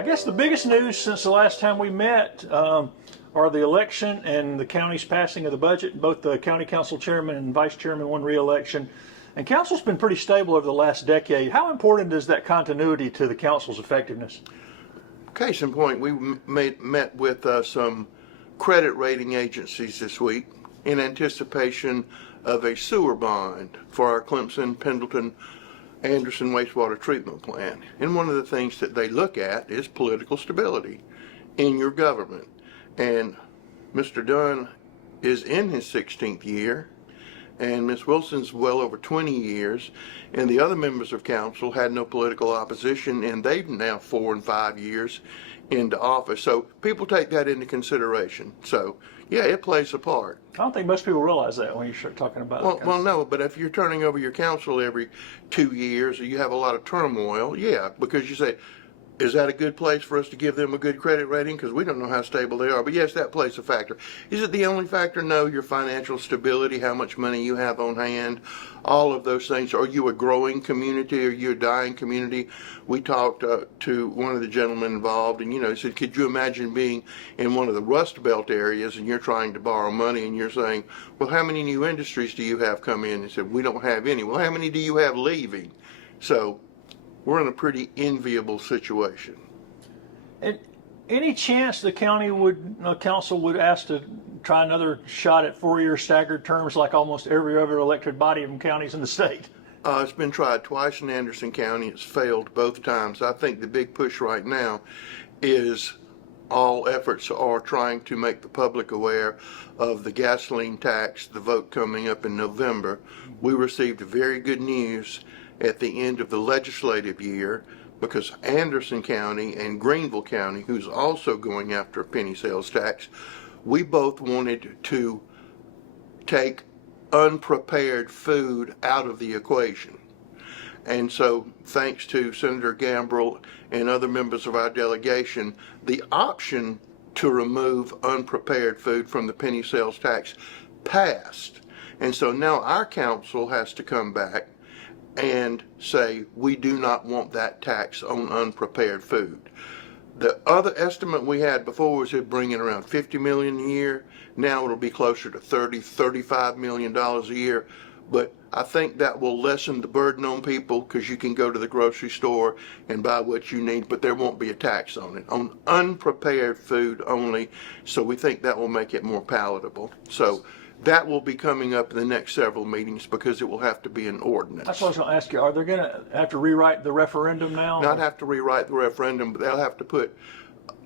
I guess the biggest news since the last time we met are the election and the county's passing of the budget. Both the county council chairman and vice chairman won re-election. And council's been pretty stable over the last decade. How important is that continuity to the council's effectiveness? Case in point, we met with some credit rating agencies this week in anticipation of a sewer bond for our Clemson, Pendleton, Anderson wastewater treatment plant. And one of the things that they look at is political stability in your government. And Mr. Dunn is in his 16th year, and Ms. Wilson's well over 20 years, and the other members of council had no political opposition, and they've now 4 and 5 years into office. So people take that into consideration. So yeah, it plays a part. I don't think most people realize that when you start talking about Well, no, but if you're turning over your council every 2 years, or you have a lot of turmoil, yeah, because you say, is that a good place for us to give them a good credit rating? Because we don't know how stable they are. But yes, that plays a factor. Is it the only factor? No, your financial stability, how much money you have on hand, all of those things. Are you a growing community? Are you a dying community? We talked to one of the gentlemen involved, and he said, could you imagine being in one of the Rust Belt areas and you're trying to borrow money and you're saying, well, how many new industries do you have come in? He said, we don't have any. Well, how many do you have leaving? So we're in a pretty enviable situation. And any chance the council would ask to try another shot at 4-year staggered terms like almost every other elected body of counties in the state? It's been tried twice in Anderson County. It's failed both times. I think the big push right now is all efforts are trying to make the public aware of the gasoline tax, the vote coming up in November. We received very good news at the end of the legislative year, because Anderson County and Greenville County, who's also going after a penny sales tax, we both wanted to take unprepared food out of the equation. And so, thanks to Senator Gambrill and other members of our delegation, the option to remove unprepared food from the penny sales tax passed. And so now our council has to come back and say, we do not want that tax on unprepared food. The other estimate we had before was it bringing around $50 million a year. Now it'll be closer to $35 million a year. But I think that will lessen the burden on people, because you can go to the grocery store and buy what you need, but there won't be a tax on it, on unprepared food only. So we think that will make it more palatable. So that will be coming up in the next several meetings, because it will have to be an ordinance. That's what I was going to ask you. Are they going to have to rewrite the referendum now? Not have to rewrite the referendum, but they'll have to put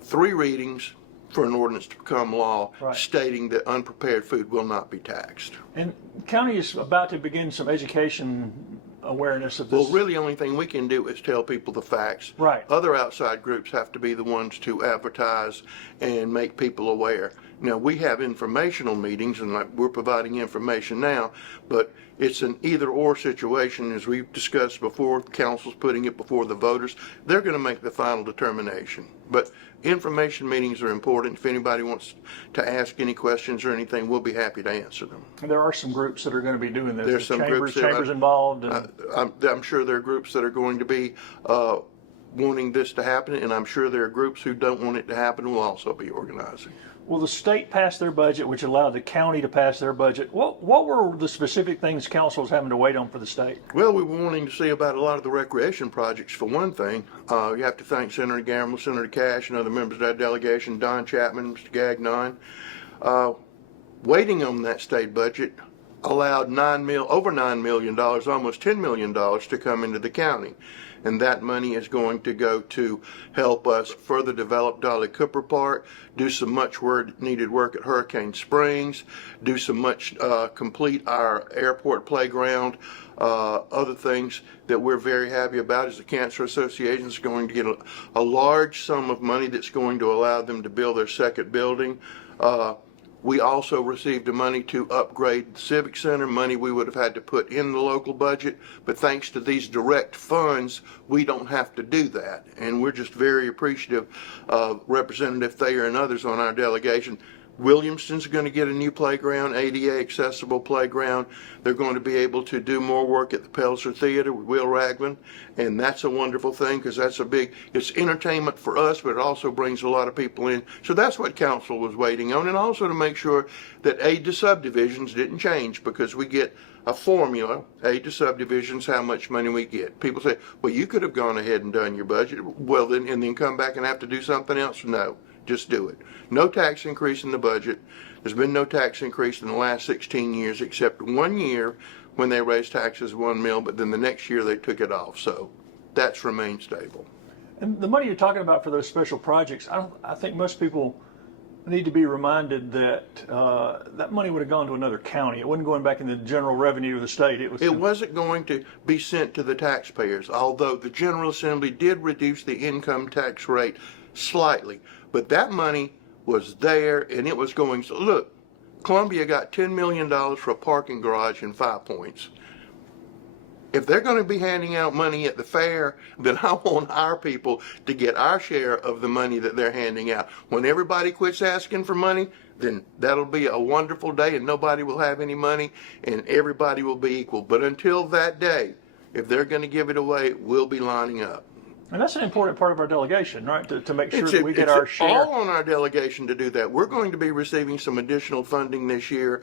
3 readings for an ordinance to become law, right, stating that unprepared food will not be taxed. And the county is about to begin some education awareness of this. Well, really, the only thing we can do is tell people the facts. Right. Other outside groups have to be the ones to advertise and make people aware. Now, we have informational meetings, and we're providing information now, but it's an either-or situation. As we've discussed before, the council's putting it before the voters. They're going to make the final determination. But information meetings are important. If anybody wants to ask any questions or anything, we'll be happy to answer them. And there are some groups that are going to be doing this. There's some chambers involved. I'm sure there are groups that are going to be wanting this to happen, and I'm sure there are groups who don't want it to happen will also be organizing. Well, the state passed their budget, which allowed the county to pass their budget. What were the specific things council was having to wait on for the state? Well, we were wanting to see about a lot of the recreation projects, for one thing. You have to thank Senator Gamble, Senator Cash, and other members of that delegation, Don Chapman, Mr. Gagnon. Waiting on that state budget allowed over $9 million, almost $10 million to come into the county. And that money is going to go to help us further develop Dolly Cooper Park, do some much needed work at Hurricane Springs, do some complete our airport playground, other things that we're very happy about is the Cancer Association is going to get a large sum of money that's going to allow them to build their second building. We also received the money to upgrade the Civic Center, money we would have had to put in the local budget, but thanks to these direct funds, we don't have to do that. And we're just very appreciative of Representative Thayer and others on our delegation. Williamston's going to get a new playground, ADA accessible playground. They're going to be able to do more work at the Pelzer Theater with Will Ragland, and that's a wonderful thing because it's entertainment for us, but it also brings a lot of people in. So that's what council was waiting on, and also to make sure that aid to subdivisions didn't change because we get a formula, aid to subdivisions, how much money we get. People say, well, you could have gone ahead and done your budget, well, then, and then come back and have to do something else. No. Just do it. No tax increase in the budget. There's been no tax increase in the last 16 years except 1 year when they raised taxes 1 mil, but then the next year they took it off. So that's remained stable. And the money you're talking about for those special projects, I think most people need to be reminded that that money would have gone to another county. It wasn't going back in the general revenue of the state. It wasn't going to be sent to the taxpayers, although the General Assembly did reduce the income tax rate slightly. But that money was there, and it was going. So look, Columbia got $10 million for a parking garage in 5 Points. If they're going to be handing out money at the fair, then I want our people to get our share of the money that they're handing out. When everybody quits asking for money, then that'll be a wonderful day, and nobody will have any money, and everybody will be equal. But until that day, if they're going to give it away, we'll be lining up. And that's an important part of our delegation, right? To make sure that we get our share. It's all on our delegation to do that. We're going to be receiving some additional funding this year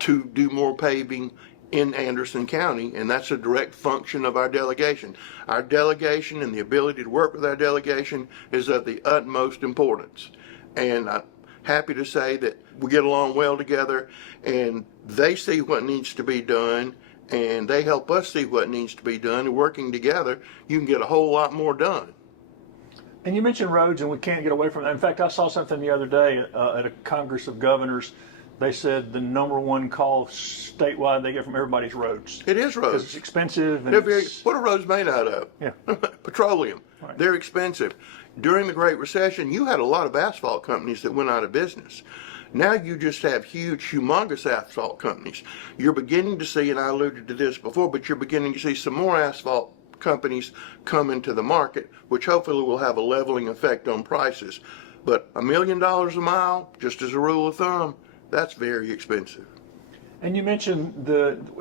to do more paving in Anderson County, and that's a direct function of our delegation. Our delegation and the ability to work with our delegation is of the utmost importance. And I'm happy to say that we get along well together, and they see what needs to be done, and they help us see what needs to be done, and working together, you can get a whole lot more done. And you mentioned roads, and we can't get away from that. In fact, I saw something the other day at a Congress of Governors. They said the number one call statewide they get from everybody's roads. It is roads. Because it's expensive. And what are roads made out of? Yeah. Petroleum. Right. They're expensive. During the Great Recession, you had a lot of asphalt companies that went out of business. Now you just have huge, humongous asphalt companies. You're beginning to see, and I alluded to this before, but you're beginning to see some more asphalt companies come into the market, which hopefully will have a leveling effect on prices. But $1 million a mile, just as a rule of thumb, that's very expensive. And you mentioned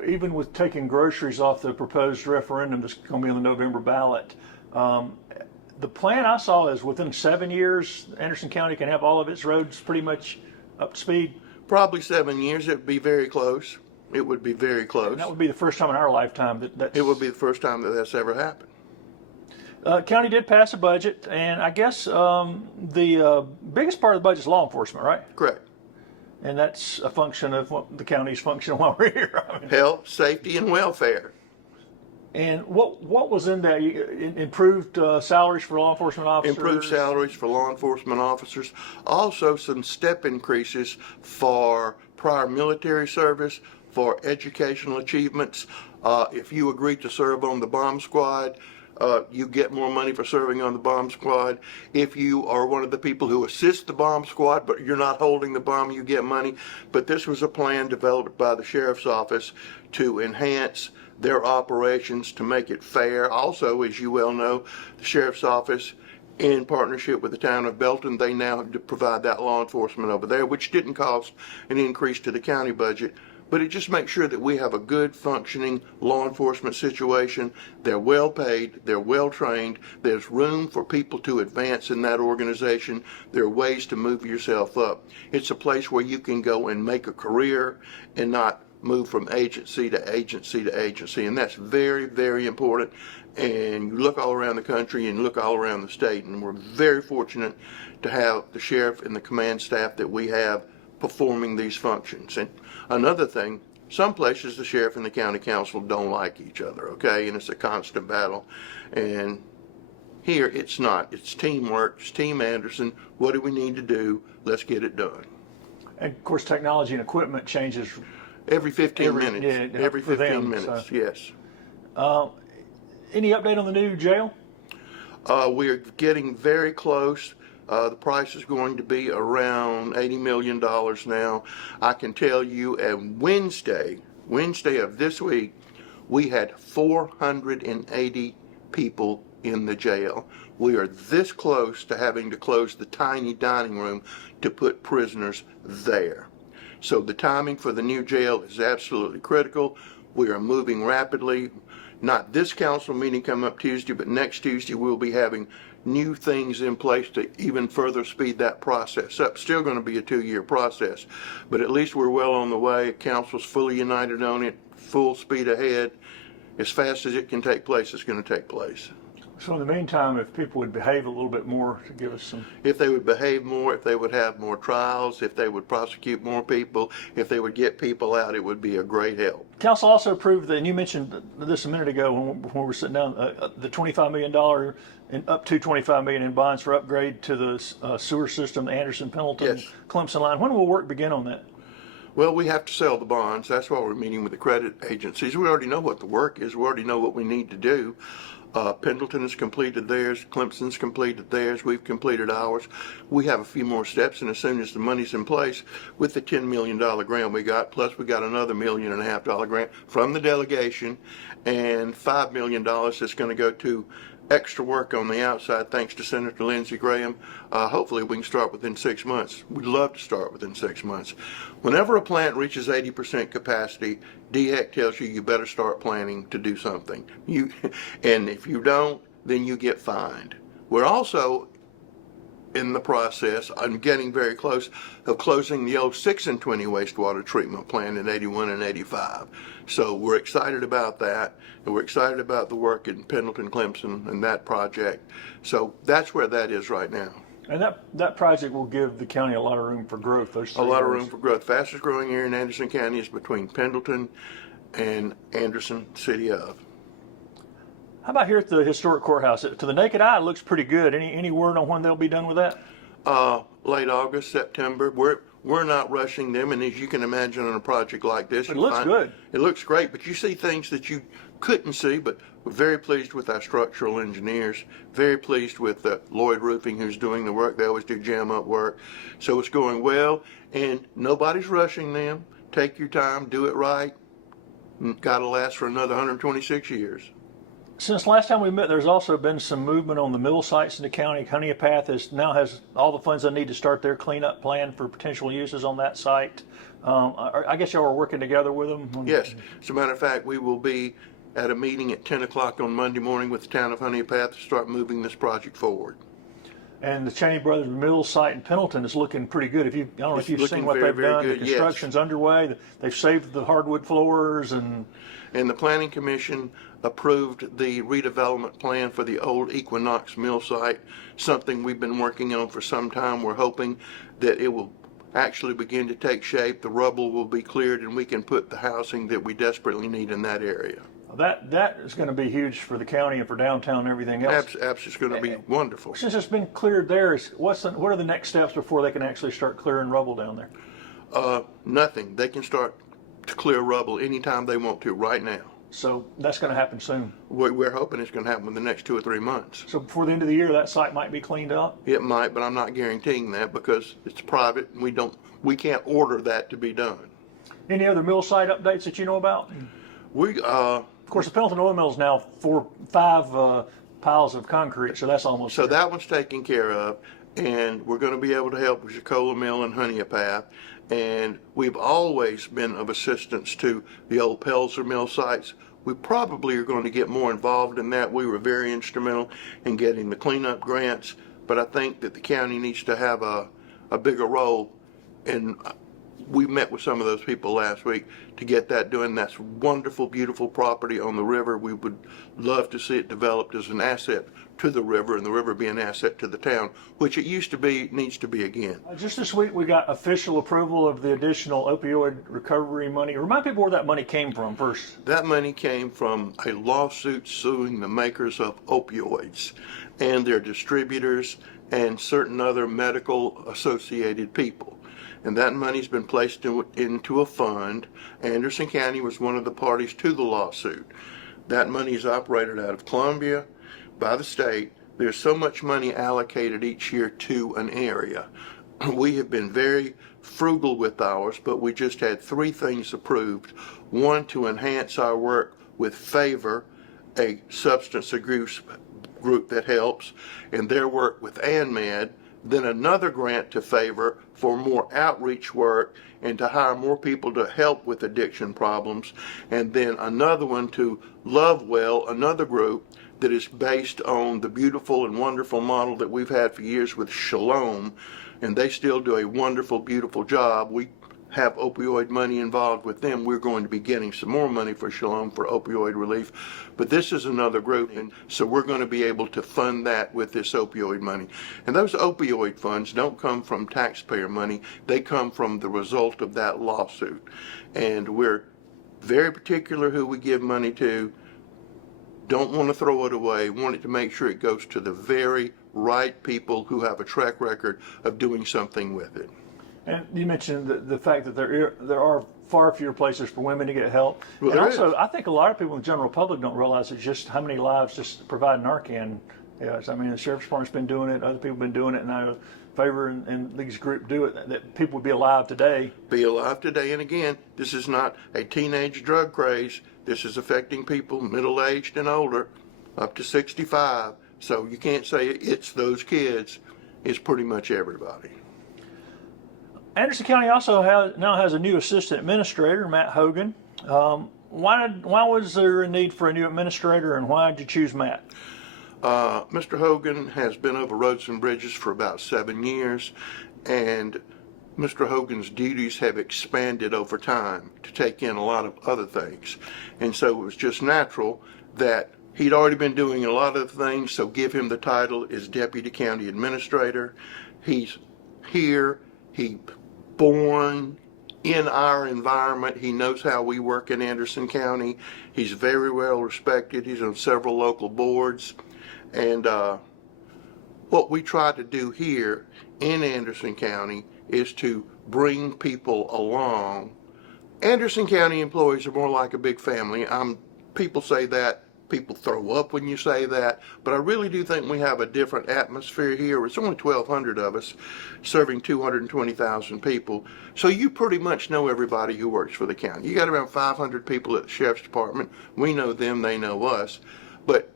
even with taking groceries off the proposed referendum that's going to be on the November ballot, the plan I saw is within 7 years, Anderson County can have all of its roads pretty much up to speed. Probably 7 years. It would be very close. It would be very close. And that would be the first time in our lifetime that's... It would be the first time that that's ever happened. County did pass a budget, and I guess the biggest part of the budget is law enforcement, right? Correct. And that's a function of what the county's function while we're here. I mean, Health, safety, and welfare. and what was in that? Improved salaries for law enforcement officers? Improved salaries for law enforcement officers. Also some step increases for prior military service, for educational achievements. If you agree to serve on the bomb squad, you get more money for serving on the bomb squad. If you are one of the people who assist the bomb squad, but you're not holding the bomb, you get money. But this was a plan developed by the sheriff's office to enhance their operations, to make it fair. Also, as you well know, the sheriff's office, in partnership with the town of Belton, they now provide that law enforcement over there, which didn't cost an increase to the county budget. But it just makes sure that we have a good functioning law enforcement situation. They're well paid, they're well trained, there's room for people to advance in that organization. There are ways to move yourself up. It's a place where you can go and make a career and not move from agency to agency to agency. And that's very, very important. And you look all around the country and look all around the state, and we're very fortunate to have the sheriff and the command staff that we have performing these functions. And another thing, some places the sheriff and the county council don't like each other, okay? And it's a constant battle. And here it's not. It's teamwork. It's Team Anderson. What do we need to do? Let's get it done. And of course, technology and equipment changes Every 15 minutes. yeah, Every for 15 them, minutes, so. yes. Any update on the new jail? We're getting very close. The price is going to be around $80 million now. I can tell you at Wednesday of this week, we had 480 people in the jail. We are this close to having to close the tiny dining room to put prisoners there. So the timing for the new jail is absolutely critical. We are moving rapidly. Not this council meeting coming up Tuesday, but next Tuesday we'll be having new things in place to even further speed that process up. Still going to be a 2-year process, but at least we're well on the way. Council's fully united on it, full speed ahead. As fast as it can take place, it's going to take place. So in the meantime, if people would behave a little bit more to give us some. If they would behave more, if they would have more trials, if they would prosecute more people, if they would get people out, it would be a great help. Council also approved, and you mentioned this a minute ago when we were sitting down, the $25 million and up to $25 million in bonds for upgrade to the sewer system, the Anderson, Pendleton, Yes. Clemson line. When will work begin on that? Well, we have to sell the bonds. That's why we're meeting with the credit agencies. We already know what the work is. We already know what we need to do. Pendleton has completed theirs. Clemson's completed theirs. We've completed ours. We have a few more steps, and as soon as the money's in place, with the $10 million grant we got, plus we got another $1.5 million grant from the delegation, and $5 million that's going to go to extra work on the outside, thanks to Senator Lindsey Graham. Hopefully we can start within 6 months. We'd love to start within 6 months. Whenever a plant reaches 80% capacity, DHEC tells you better start planning to do something. And if you don't, then you get fined. We're also in the process, I'm getting very close, of closing the old 6 and 20 wastewater treatment plant in 81 and 85. So we're excited about that, and we're excited about the work in Pendleton, Clemson, and that project. So that's where that is right now. And that project will give the county a lot of room for growth. Those A lot of areas. room for growth. Fastest growing area in Anderson County is between Pendleton and Anderson, City of. How about here at the historic courthouse? To the naked eye, it looks pretty good. Any word on when they'll be done with that? Late August, September. We're not rushing them, and as you can imagine on a project like this, It looks good. It looks great, but you see things that you couldn't see. But we're very pleased with our structural engineers. Very pleased with Lloyd Roofing, who's doing the work. They always do jam up work, so it's going well, and nobody's rushing them. Take your time, do it right. Got to last for another 126 years. Since last time we met, there's also been some movement on the mill sites in the county. Honeypath now has all the funds they need to start their cleanup plan for potential uses on that site. I guess y'all are working together with them? Yes. As a matter of fact, we will be at a meeting at 10 o'clock on Monday morning with the town of Honeypath to start moving this project forward. And the Cheney Brothers Mill site in Pendleton is looking pretty good. I don't know if you've seen what very, they've very done. good, The yes. construction's underway. They've saved the hardwood floors and And the Planning Commission approved the redevelopment plan for the old Equinox Mill site, something we've been working on for some time. We're hoping that it will actually begin to take shape, the rubble will be cleared, and we can put the housing that we desperately need in that area. that is going to be huge for the county and for downtown and everything else. Apps is going to be wonderful. Since it's been cleared there, what are the next steps before they can actually start clearing rubble down there? Nothing. They can start to clear rubble anytime they want to right now. So that's going to happen soon. We're hoping it's going to happen in the next 2 or 3 months. So before the end of the year, that site might be cleaned up. It might, but I'm not guaranteeing that because it's private and we can't order that to be done. Any other mill site updates that you know about? Of course, the Pendleton Oil Mill is now 5 piles of concrete, so that's almost. So there. that one's taken care of, and we're going to be able to help with Shakola Mill and Honeypath. And we've always been of assistance to the old Pelzer Mill sites. We probably are going to get more involved in that. We were very instrumental in getting the cleanup grants, but I think that the county needs to have a bigger role. And we met with some of those people last week to get that done. That's wonderful, beautiful property on the river. We would love to see it developed as an asset to the river, and the river be an asset to the town, which it used to be, needs to be again. Just this week, we got official approval of the additional opioid recovery money. Remind people where that money came from first. That money came from a lawsuit suing the makers of opioids and their distributors and certain other medical associated people. And that money's been placed into a fund. Anderson County was one of the parties to the lawsuit. That money is operated out of Columbia by the state. There's so much money allocated each year to an area. We have been very frugal with ours, but we just had 3 things approved. One, to enhance our work with Favor, a substance abuse group that helps in their work with ANMED, then another grant to Favor for more outreach work and to hire more people to help with addiction problems, and then another one to Lovewell, another group that is based on the beautiful and wonderful model that we've had for years with Shalom, and they still do a wonderful, beautiful job. We have opioid money involved with them. We're going to be getting some more money for Shalom for opioid relief, but this is another group, and so we're going to be able to fund that with this opioid money. And those opioid funds don't come from taxpayer money. They come from the result of that lawsuit, and we're very particular who we give money to. Don't want to throw it away. Want it to make sure it goes to the very right people who have a track record of doing something with it. And you mentioned the fact that there are far fewer places for women to get help. Well, and there also, is. I think a lot of people in the general public don't realize just how many lives just providing Narcan is. I mean, the Sheriff's Department's been doing it, other people have been doing it, and now Favor and these groups do it, that people would be alive today. Be alive today. And again, this is not a teenage drug craze. This is affecting people middle-aged and older, up to 65. So you can't say it's those kids. It's pretty much everybody. Anderson County also now has a new assistant administrator, Matt Hogan. Why was there a need for a new administrator, and why did you choose Matt? Mr. Hogan has been over roads and bridges for about 7 years, and Mr. Hogan's duties have expanded over time to take in a lot of other things. And so it was just natural that he'd already been doing a lot of things, so give him the title as Deputy County Administrator. He's here, he born in our environment. He knows how we work in Anderson County. He's very well respected. He's on several local boards. And what we try to do here in Anderson County is to bring people along. Anderson County employees are more like a big family. People say that. People throw up when you say that, but I really do think we have a different atmosphere here. It's only 1,200 of us serving 220,000 people, so you pretty much know everybody who works for the county. You got around 500 people at the Sheriff's Department. We know them, they know us, but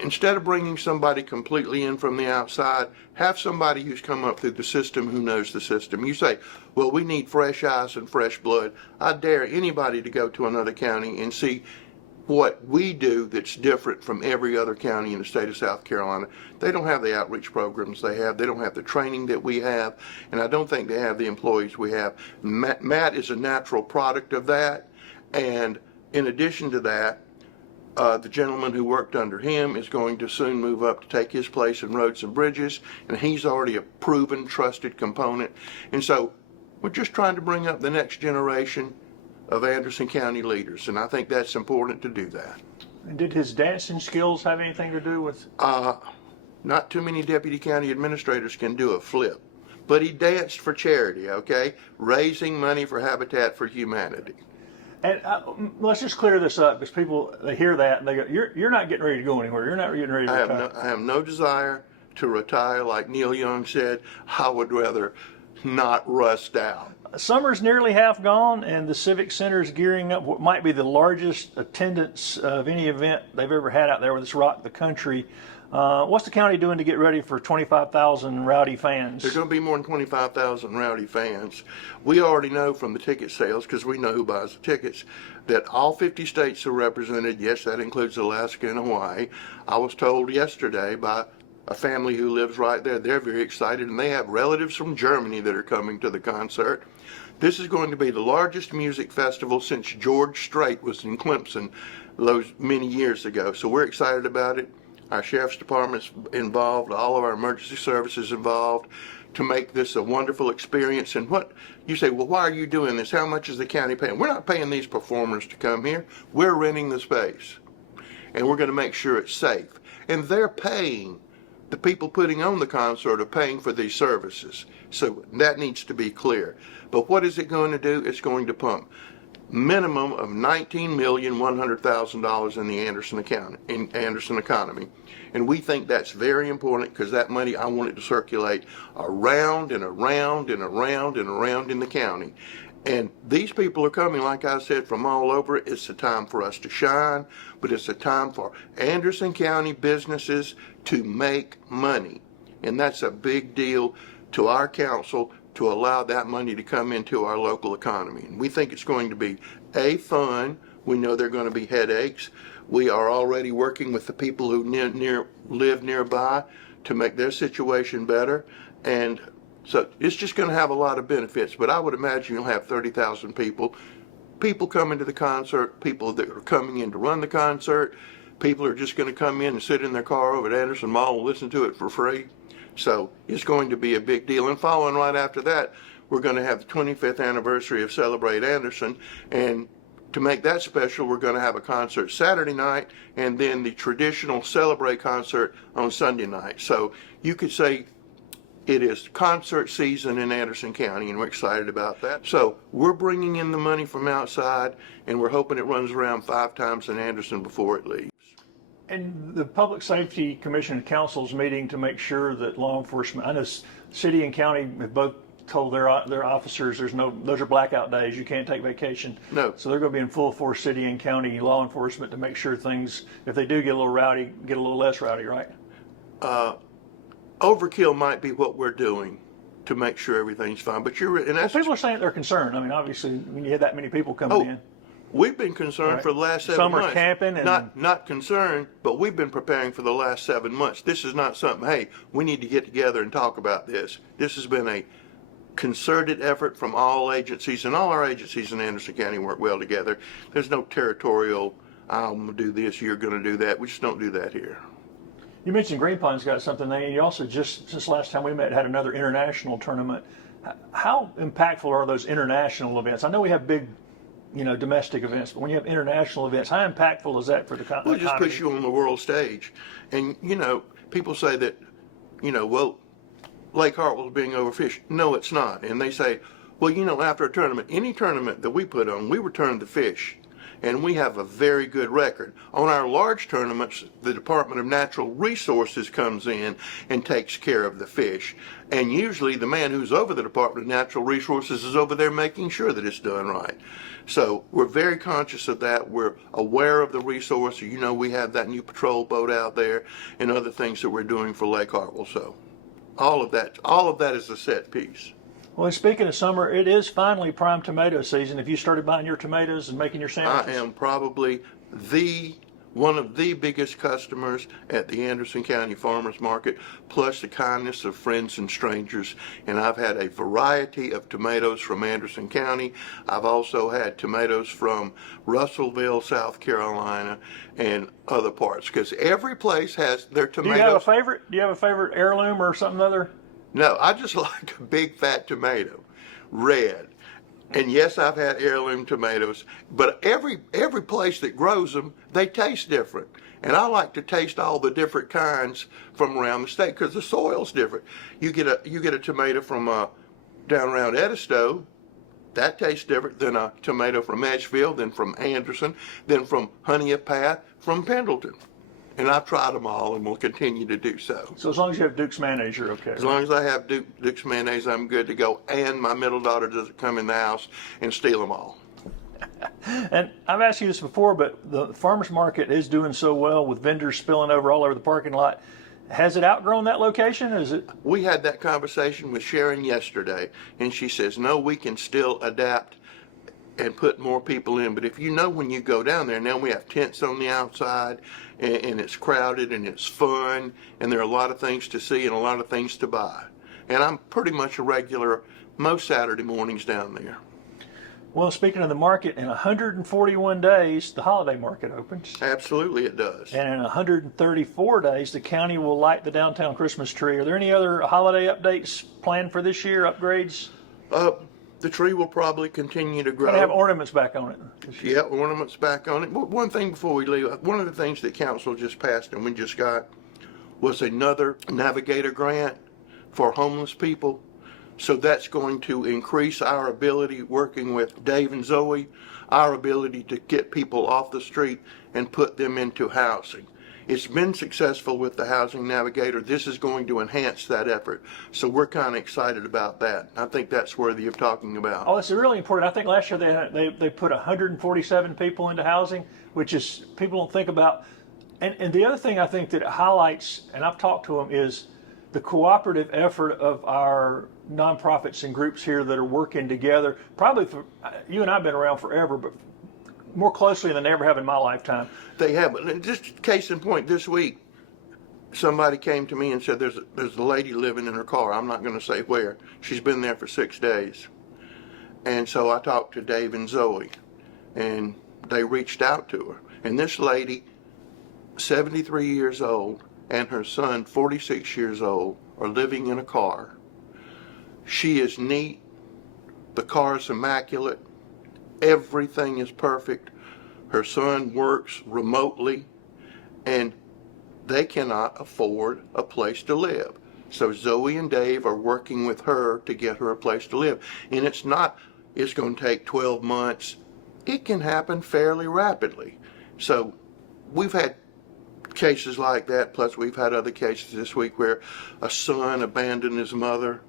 instead of bringing somebody completely in from the outside, have somebody who's come up through the system who knows the system. You say, well, we need fresh eyes and fresh blood. I dare anybody to go to another county and see what we do that's different from every other county in the state of South Carolina. They don't have the outreach programs they have. They don't have the training that we have, and I don't think they have the employees we have. Matt is a natural product of that, and in addition to that, the gentleman who worked under him is going to soon move up to take his place in roads and bridges, and he's already a proven, trusted component. And so we're just trying to bring up the next generation of Anderson County leaders, and I think that's important to do that. And did his dancing skills have anything to do with? Not too many deputy county administrators can do a flip, but he danced for charity, okay? Raising money for Habitat for Humanity. And let's just clear this up, because people, they hear that and they go, you're not getting ready to go anywhere. You're not getting ready to retire. I have no desire to retire. Like Neil Young said, I would rather not rust out. Summer's nearly half gone, and the Civic Center is gearing up what might be the largest attendance of any event they've ever had out there with this Rock the Country. What's the county doing to get ready for 25,000 rowdy fans? There's going to be more than 25,000 rowdy fans. We already know from the ticket sales, because we know who buys the tickets, that all 50 states are represented. Yes, that includes Alaska and Hawaii. I was told yesterday by a family who lives right there, they're very excited, and they have relatives from Germany that are coming to the concert. This is going to be the largest music festival since George Strait was in Clemson those many years ago. So we're excited about it. Our Sheriff's Department's involved, all of our emergency services involved to make this a wonderful experience. And what you say, well, why are you doing this? How much is the county paying? We're not paying these performers to come here. We're renting the space, and we're going to make sure it's safe. And they're paying. The people putting on the concert are paying for these services. So that needs to be clear. But what is it going to do? It's going to pump minimum of $19,100,000 in the Anderson economy. And we think that's very important, because that money, I want it to circulate around and around and around and around in the county. And these people are coming, like I said, from all over. It's a time for us to shine, but it's a time for Anderson County businesses to make money. And that's a big deal to our council to allow that money to come into our local economy. And we think it's going to be fun. We know there are going to be headaches. We are already working with the people who live nearby to make their situation better. And so it's just going to have a lot of benefits, but I would imagine you'll have 30,000 people coming to the concert, people that are coming in to run the concert, people are just going to come in and sit in their car over at Anderson Mall and listen to it for free. So it's going to be a big deal. And following right after that, we're going to have the 25th anniversary of Celebrate Anderson. And to make that special, we're going to have a concert Saturday night and then the traditional Celebrate concert on Sunday night. So you could say it is concert season in Anderson County, and we're excited about that. So we're bringing in the money from outside, and we're hoping it runs around 5 times in Anderson before it leaves. And the Public Safety Commission and Council's meeting to make sure that law enforcement, I know city and county have both told their officers those are blackout days, you can't take vacation. No. So they're going to be in full force city and county law enforcement to make sure things, if they do get a little rowdy, get a little less rowdy, right? Overkill might be what we're doing to make sure everything's fine, but and that's People are saying they're concerned. I mean, obviously, when you had that many people coming in. We've been concerned Right. for the last 7 Some months. are camping and not concerned, but we've been preparing for the last 7 months. This is not something, hey, we need to get together and talk about this. This has been a concerted effort from all agencies, and all our agencies in Anderson County work well together. There's no territorial, I'm going to do this, you're going to do that. We just don't do that here. You mentioned Green Pond's got something there, and you also just, since last time we met, had another international tournament. How impactful are those international events? I know we have big, domestic events, but when you have international events, how impactful is that for the economy? Well, it just puts you on the world stage. And, people say that, well, Lake Hartwell's being overfished. No, it's not. And they say, well, after a tournament, any tournament that we put on, we return the fish. And we have a very good record. On our large tournaments, the Department of Natural Resources comes in and takes care of the fish. And usually the man who's over the Department of Natural Resources is over there making sure that it's done right. So we're very conscious of that. We're aware of the resource. We have that new patrol boat out there and other things that we're doing for Lake Hartwell. So all of that is a set piece. Well, speaking of summer, it is finally prime tomato season. Have you started buying your tomatoes and making your sandwiches? I am probably one of the biggest customers at the Anderson County Farmers Market, plus the kindness of friends and strangers. And I've had a variety of tomatoes from Anderson County. I've also had tomatoes from Russellville, South Carolina, and other parts, because every place has their tomatoes. Do you have a favorite? Do you have a favorite heirloom or something other? No, I just like a big fat tomato, red. And yes, I've had heirloom tomatoes, but every place that grows them, they taste different. And I like to taste all the different kinds from around the state because the soil's different. You get a tomato from down around Edisto, that tastes different than a tomato from Edgefield, then from Anderson, then from Honea Path, from Pendleton. And I've tried them all and will continue to do so. So as long as you have Duke's mayonnaise, you're okay. As long as I have Duke's mayonnaise, I'm good to go. And my middle daughter doesn't come in the house and steal them all. And I've asked you this before, but the farmers market is doing so well with vendors spilling over all over the parking lot. Has it outgrown that location? Is it? We had that conversation with Sharon yesterday, and she says, no, we can still adapt and put more people in. But if when you go down there, now we have tents on the outside, and it's crowded and it's fun, and there are a lot of things to see and a lot of things to buy. And I'm pretty much a regular most Saturday mornings down there. Well, speaking of the market, in 141 days, the holiday market opens. Absolutely it does. And in 134 days, the county will light the downtown Christmas tree. Are there any other holiday updates planned for this year, upgrades? The tree will probably continue to grow. Going to have ornaments back on it. Yeah, ornaments back on it. One thing before we leave, one of the things that council just passed and we just got was another Navigator grant for homeless people. So that's going to increase our ability, working with Dave and Zoe, our ability to get people off the street and put them into housing. It's been successful with the Housing Navigator. This is going to enhance that effort. So we're kind of excited about that. I think that's worthy of talking about. Oh, it's really important. I think last year they put 147 people into housing, which is, people don't think about. And the other thing I think that it highlights, and I've talked to them, is the cooperative effort of our nonprofits and groups here that are working together. Probably you and I have been around forever, but more closely than they ever have in my lifetime. They have. Just case in point, this week, somebody came to me and said there's a lady living in her car. I'm not going to say where. She's been there for 6 days. And so I talked to Dave and Zoe, and they reached out to her. And this lady, 73 years old, and her son, 46 years old, are living in a car. She is neat. The car is immaculate. Everything is perfect. Her son works remotely, and they cannot afford a place to live. So Zoe and Dave are working with her to get her a place to live. And it's going to take 12 months. It can happen fairly rapidly. So we've had cases like that, plus we've had other cases this week where a son abandoned his mother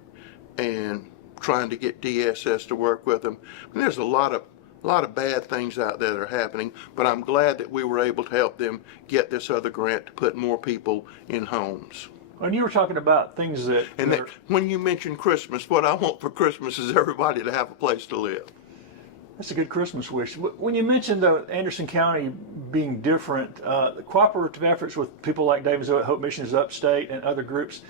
and trying to get DSS to work with him. And there's a lot of bad things out there that are happening, but I'm glad that we were able to help them get this other grant to put more people in homes. And you were talking about things that... And when you mention Christmas, what I want for Christmas is everybody to have a place to live. That's a good Christmas wish. When you mentioned Anderson County being different, the cooperative efforts with people like David Zoe at Hope Missions Upstate and other groups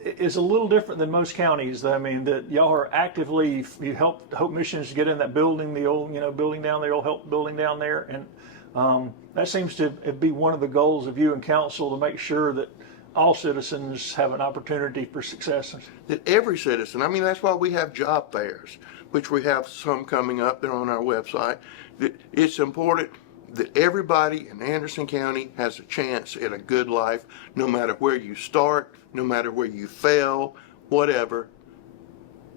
is a little different than most counties. I mean, that y'all are actively, you help Hope Missions get in that building, the old, building down there, old help building down there, and that seems to be one of the goals of you and council, to make sure that all citizens have an opportunity for success. That every citizen, I mean, that's why we have job fairs, which we have some coming up there on our website. That it's important that everybody in Anderson County has a chance at a good life, no matter where you start, no matter where you fail, whatever.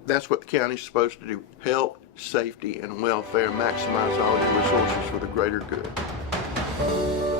That's what the county's supposed to do. Health, safety, and welfare. Maximize all your resources for the greater good.